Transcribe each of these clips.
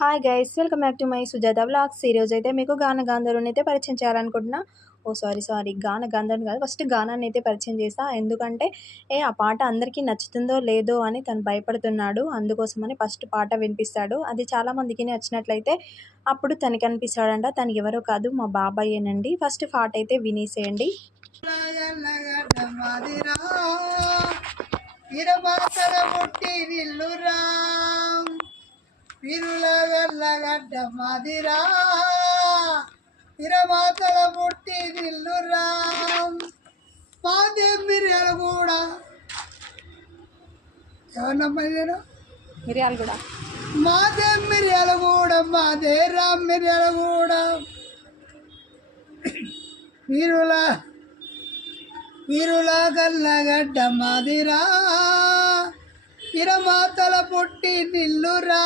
Hi guys, welcome back to my Sujatha vlogs. ఈరోజు అయితే మీకు గాన గాంధర్వుని అయితే పరిచయం చేయాలనుకుంటున్నా. సారీ గాన గాంధర్వుని కాదు, ఫస్ట్ గానాన్ని అయితే పరిచయం చేస్తా. ఎందుకంటే ఆ పాట అందరికీ నచ్చుతుందో లేదో అని తను భయపడుతున్నాడు. అందుకోసమని ఫస్ట్ పాట వినిపిస్తాడు. అది చాలామందికి నచ్చినట్లయితే అప్పుడు తనకి అనిపిస్తాడంట తను ఎవరో కాదు, మా బాబాయేనండి. ఫస్ట్ పాట అయితే వినేసేయండి. వీరులగల్లగడ్డ మదిరా ఇరమాతల పుట్టి నిల్లురా మాదే మిర్యాలు కూడా ఎవరినమ్మా నేను మిర్యాలు కూడా మాదే మిర్యాలు కూడా మాదే రామ్ మిర్యాలు కూడా వీరుల గల్లగడ్డ మదిరా ఇరమాతల పుట్టి నిల్లురా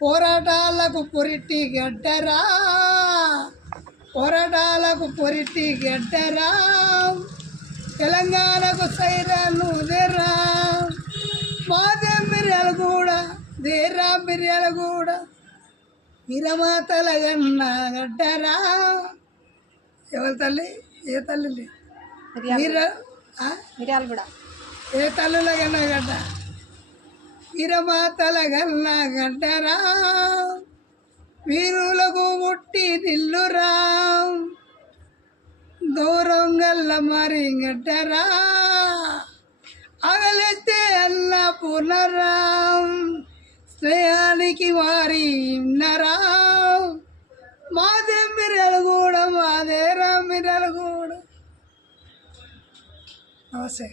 పోరాటాలకు పొరిటి గడ్డరా పోరాటాలకు పొరిటి గడ్డరా తెలంగాణకు సైరాను దేరా మాదే మిర్యాలు కూడా దేరా మిర్యాలు కూడా ఇరమాతల గన్న గడ్డరా ఎవరి తల్లి ఏ తల్లి మిర్యాలు కూడా ఏ తల్లుల గన్న గడ్డ ఇరమాతల గన్న గడ్డరా వీరులకు ముట్టి నిల్లురా గౌరవం గల్ల మరి గడ్డరా అగలెత్తే అల్ల పునరాం స్నేహానికి వారి విన్నరా మాదే మిర్యాలు కూడా మాదే రా మిర్యాలు కూడా నమస్తే.